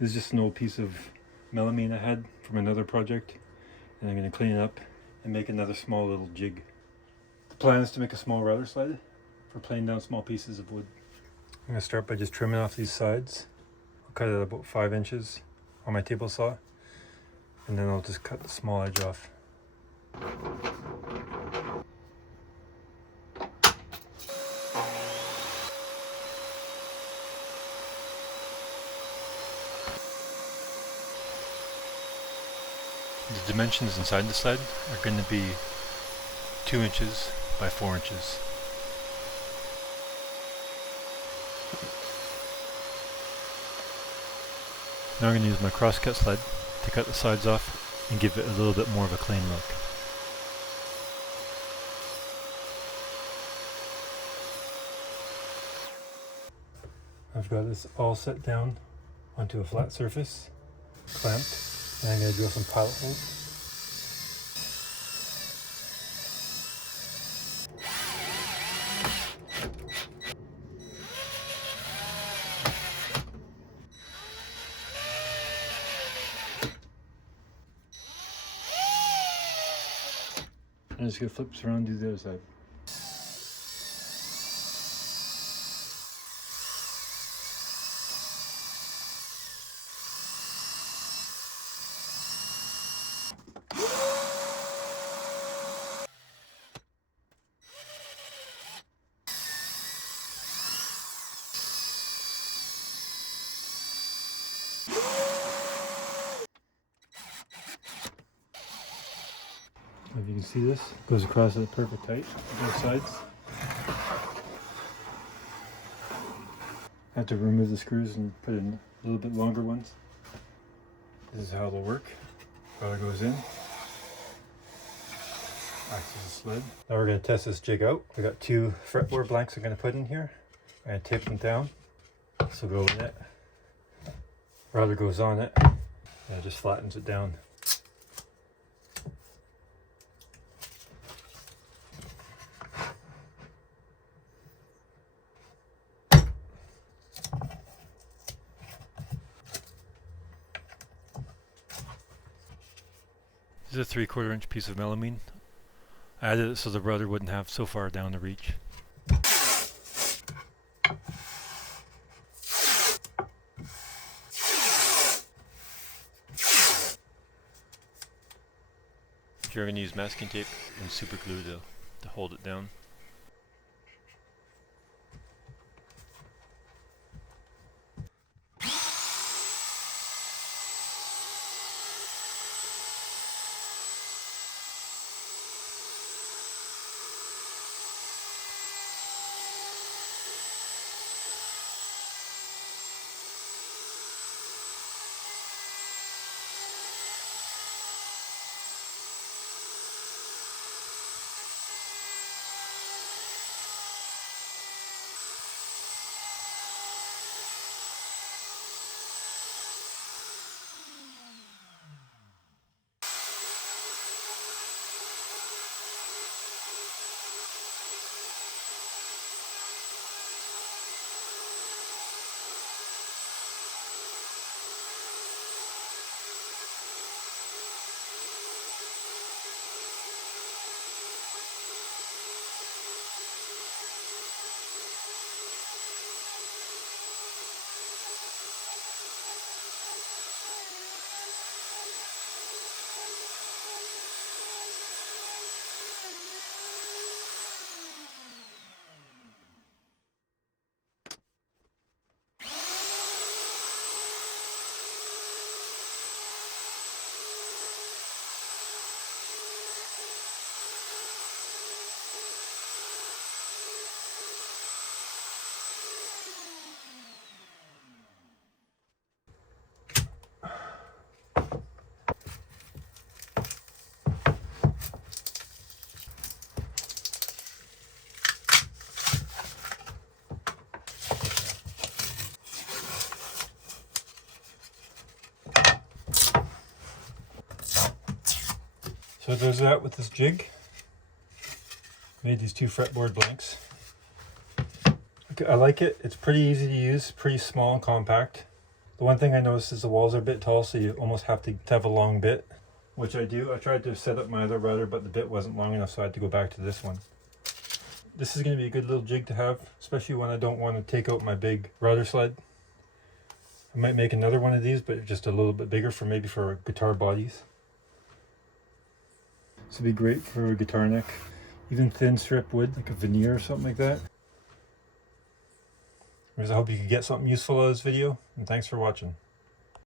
This is just an old piece of melamine I had from another project, and I'm going to clean it up and make another small little jig. The plan is to make a small router sled for playing down small pieces of wood. I'm going to start by just trimming off these sides. I'll cut it at about 5 inches on my table saw, and then I'll just cut the small edge off. The dimensions inside the sled are going to be 2 inches by 4 inches. Now I'm going to use my crosscut sled to cut the sides off and give it a little bit more of a clean look. I've got this all set down onto a flat surface, clamped, and I'm going to drill some pilot holes. I'm just going to flip this around and do the other side. If you can see this, it goes across at a perfect height on both sides. I have to remove the screws and put in a little bit longer ones. This is how it'll work. Router goes in, acts as a sled. Now we're going to test this jig out. We got 2 fretboard blanks I'm going to put in here. I'm going to tape them down. This will go in it. Router goes on it, and it just flattens it down. This is a 3/4 inch piece of melamine. I added it so the router wouldn't have so far down to reach. You're going to use masking tape and super glue to hold it down. So there's that with this jig. Made these 2 fretboard blanks. Okay, I like it. It's pretty easy to use, pretty small and compact. The one thing I noticed is the walls are a bit tall, so you almost have to have a long bit, which I do. I tried to set up my other router, but the bit wasn't long enough, so I had to go back to this one. This is going to be a good little jig to have, especially when I don't want to take out my big router sled. I might make another one of these, but just a little bit bigger for maybe for guitar bodies. This would be great for a guitar neck, even thin strip wood, like a veneer or something like that. I hope you could get something useful out of this video, and thanks for watching.